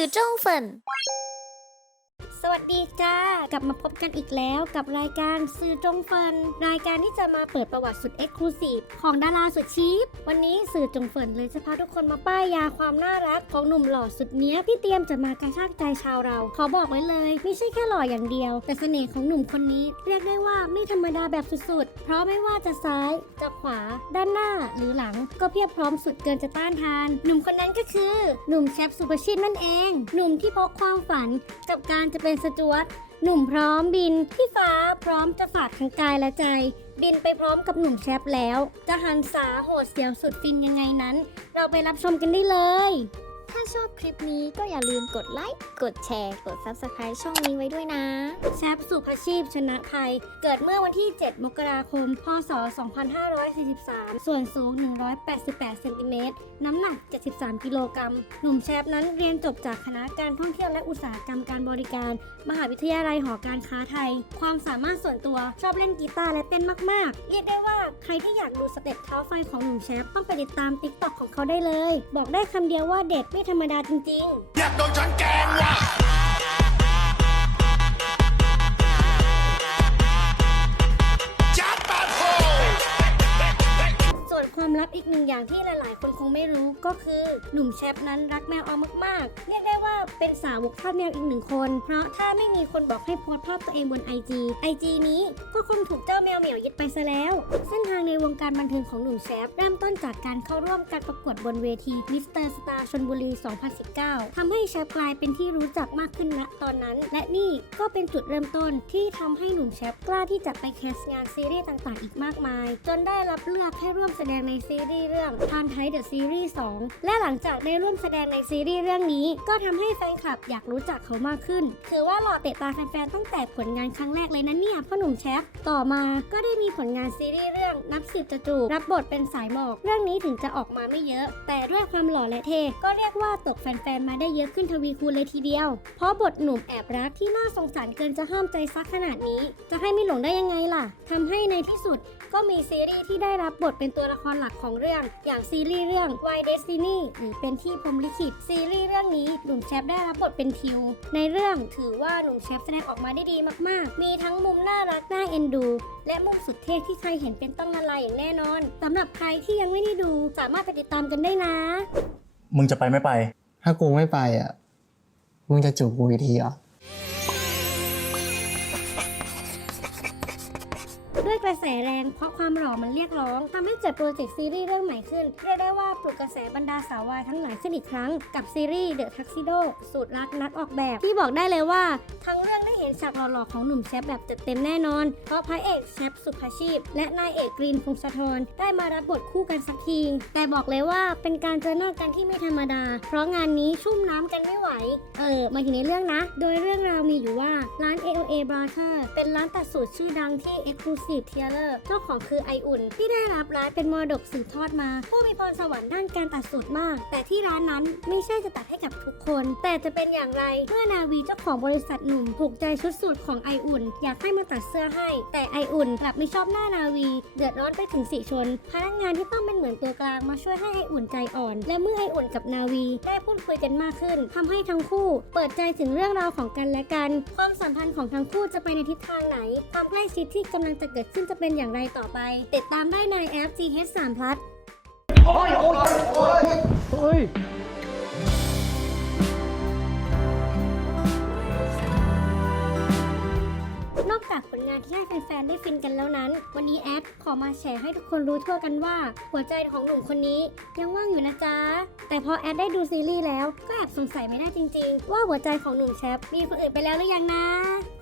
สื่อจงเฟิน สวัสดีจ้า กลับมาพบกันอีกแล้วกับรายการสื่อจงเฟินรายการที่จะมาเปิดประวัติสุดเอ็กซ์คลูซีฟของดาราสุดชีพ วันนี้สื่อจงเฟินเลยจะพาทุกคนมาป้ายยาความน่ารักของหนุ่มหล่อสุดเนี้ยที่เตรียมจะมากระชากใจชาวเรา ขอบอกไว้เลย ไม่ใช่แค่หล่ออย่างเดียว แต่เสน่ห์ของหนุ่มคนนี้ เรียกได้ว่าไม่ธรรมดาแบบสุดๆ เพราะไม่ว่าจะซ้ายจะขวา ด้านหน้าหรือหลัง ก็เพียบพร้อมสุดเกินจะต้านทาน หนุ่มคนนั้นก็คือ หนุ่มแชปสุภชิตนั่นเอง หนุ่มที่พกความฝันกับการจะเป็นสจวตหนุ่มพร้อมบิน พี่ฟ้าพร้อมจะฝากทั้งกายและใจ บินไปพร้อมกับหนุ่มแชปแล้ว จะหันสาโหดเสียวสุดฟินยังไงนั้น เราไปรับชมกันได้เลย ถ้าชอบคลิปนี้ก็อย่าลืมกดไลค์ กดแชร์ กด Subscribe ช่องนี้ไว้ด้วยนะแชปสุภชีพชนะภัย เกิดเมื่อวันที่ 7 มกราคม พศ 2543 ส่วนสูง 188 เซนติเมตร น้ำหนัก 73 กิโลกรัม หนุ่มแชปนั้นเรียนจบจากคณะการท่องเที่ยวและอุตสาหกรรมการบริการ มหาวิทยาลัยหอการค้าไทย ความสามารถส่วนตัวชอบเล่นกีตาร์และเต้นมาก ๆ เรียกได้ว่าใครที่อยากดูสเต็ปเท้าไฟของหนุ่มแชปต้องไปติดตามติ๊กต็อกของเขาได้เลย บอกได้คำเดียวว่าเด็ดไม่ไม่ธรรมดาจริงๆ อยากโดนฉันแกงว่ะ งอย่างที่หลาย ๆ คนคงไม่รู้ก็คือหนุ่มแชปนั้นรักแมวเอามาก ๆ เรียกได้ว่าเป็นสาวกทาสแมวอีกหนึ่งคน เพราะถ้าไม่มีคนบอกให้โพสต์ภาพตัวเองบน IG IG นี้ก็คงถูกเจ้าแมวเหมียวยึดไปซะแล้ว เส้นทางในวงการบันเทิงของหนุ่มแชปเริ่มต้นจากการเข้าร่วมการประกวดบนเวทีมิสเตอร์สตาร์ชนบุรี 2019ทำให้แชปกลายเป็นที่รู้จักมากขึ้นณตอนนั้น และนี่ก็เป็นจุดเริ่มต้นที่ทำให้หนุ่มแชปกล้าที่จะไปแคสงานซีรีส์ต่าง ๆ อีกมากมาย จนได้รับเลือกให้ร่วมแสดงในซีรีส์เรื่องทานไทเดอะซีรีส์2และหลังจากได้ร่วมแสดงในซีรีส์เรื่องนี้ ก็ทำให้แฟนคลับอยากรู้จักเขามากขึ้น ถือว่าหล่อเตะตาแฟนๆตั้งแต่ผลงานครั้งแรกเลยนะเนี่ยพ่อหนุ่มแชปต่อมาก็ได้มีผลงานซีรีส์เรื่องนับสิบจะจูบรับบทเป็นสายหมอก เรื่องนี้ถึงจะออกมาไม่เยอะ แต่ด้วยความหล่อและเท่ก็เรียกว่าตกแฟนๆมาได้เยอะขึ้นทวีคูณเลยทีเดียว เพราะบทหนุ่มแอบรักที่น่าสงสารเกินจะห้ามใจซักขนาดนี้ จะให้ไม่หลงได้ยังไงล่ะทำให้ในที่สุดก็มีซีรีส์ที่ได้รับบทเป็นตัวละครหลักของเรื่องอย่างซีรีส์เรื่อง Why Destiny หรือเป็นที่พรหมลิขิตซีรีส์เรื่องนี้หนุ่มแชปได้รับบทเป็นทิว ในเรื่องถือว่าหนุ่มแชปแสดงออกมาได้ดีมากๆ มีทั้งมุมน่ารักน่าเอ็นดู และมุมสุดเท่ที่ใครเห็นเป็นต้องละลายอย่างแน่นอนสำหรับใครที่ยังไม่ได้ดูสามารถไปติดตามกันได้นะ มึงจะไปไม่ไป ถ้ากูไม่ไปอะ มึงจะจูบกูอีกทีเหรอ ด้วยกระแสแรงเพราะความหล่อมันเรียกร้องทำให้เกิดโปรเจกต์ซีรีส์เรื่องใหม่ขึ้น เรียกได้ว่าปลุกกระแสบรรดาสาววายทั้งหลายขึ้นอีกครั้งกับซีรีส์ The Tuxedo สูตรรักนักออกแบบ ที่บอกได้เลยว่า ทั้งเรื่องได้เห็นฉากหล่อๆของหนุ่มแชปแบบจัดเต็มแน่นอน เพราะพระเอกแชปสุภาชีพ และนายเอกกรีนพงศธรได้มารับบทคู่กันสักทีแต่บอกเลยว่าเป็นการเจอหน้ากันที่ไม่ธรรมดา เพราะงานนี้ชุ่มน้ำกันไม่ไหว เออมาถึงในเรื่องนะ โดยเรื่องราวมีอยู่ว่าร้าน AOA Brother เป็นร้านตัดสูตรชื่อดังที่ Exclusive t i e r เจ้าของคือไออุ่น ที่ได้รับร้านเป็นมรดกสืบทอดมา ผู้มีพรสวรรค์ด้านการตัดสูตรมาก แต่ที่ร้านนั้นไม่ใช่จะตัดให้กับทุกคน แต่จะเป็นอย่างไรเมื่อนาวีเจ้าของบริษัทหนุ่มถูกใจชุดสูตรของไออุ่น อยากให้มาตัดเสื้อให้ แต่ไออุ่นกลับไม่ชอบหน้านาวี เดือดร้อนไปถึงสี่ชน พนักงานที่ต้องเป็นเหมือนตัวกลางมาช่วยให้ไออุ่นใจอ่อน และเมื่อไออุ่นกับนาวี ได้พูดคุยกันมากขึ้นทำให้ทั้งคู่ เปิดใจถึงเรื่องราวของกันและกัน ความสัมพันธ์ของทั้งคู่จะไปในทิศทางไหน ความใกล้ชิดที่กำลังจะเกิดขึ้นจะเป็นอย่างไรต่อไป ติดตามได้ในแอป GH3 Plus นอกจากผลงานที่ให้แฟนๆได้ฟินกันแล้วนั้น วันนี้แอดขอมาแชร์ให้ทุกคนรู้ทั่วกันว่า หัวใจของหนุ่มคนนี้ยังว่างอยู่นะจ๊ะ แต่พอแอดได้ดูซีรีส์แล้วก็แอบสงสัยไม่ได้จริงๆ ว่าหัวใจของหนุ่มแชปมีคนอื่นไปแล้วหรือยังนะ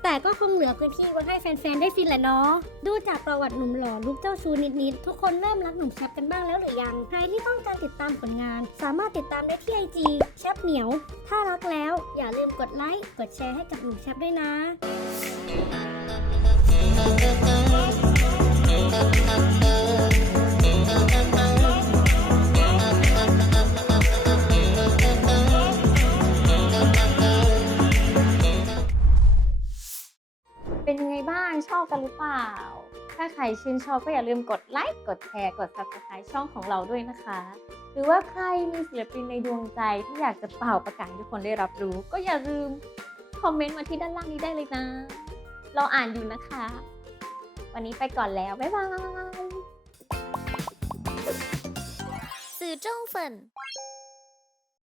แต่ก็คงเหลือพื้นที่ไว้ให้แฟนๆได้ฟินแหละเนาะดูจากประวัติหนุ่มหล่อลุกเจ้าชู้นิดๆทุกคนเริ่มรักหนุ่มแชปกันบ้างแล้วหรือยังใครที่ต้องการติดตามผลงาน สามารถติดตามได้ที่ไอจีแชปเหนียว ถ้ารักแล้วอย่าลืมกดไลค์กดแชร์ให้กับหนุ่มแชปด้วยนะเป็ รือเปล่า ถ้าใครชื่นชอบก็อย่าลืมกดไลค์กดแชร์กด subscribe ช่องของเราด้วยนะคะ หรือว่าใครมีศิลปินในดวงใจที่อยากจะเป่าประกาศให้ทุกคนได้รับรู้ ก็อย่าลืมคอมเมนต์มาที่ด้านล่างนี้ได้เลยนะ เราอ่านอยู่นะคะ วันนี้ไปก่อนแล้ว บ๊ายบายสื่อ中粉。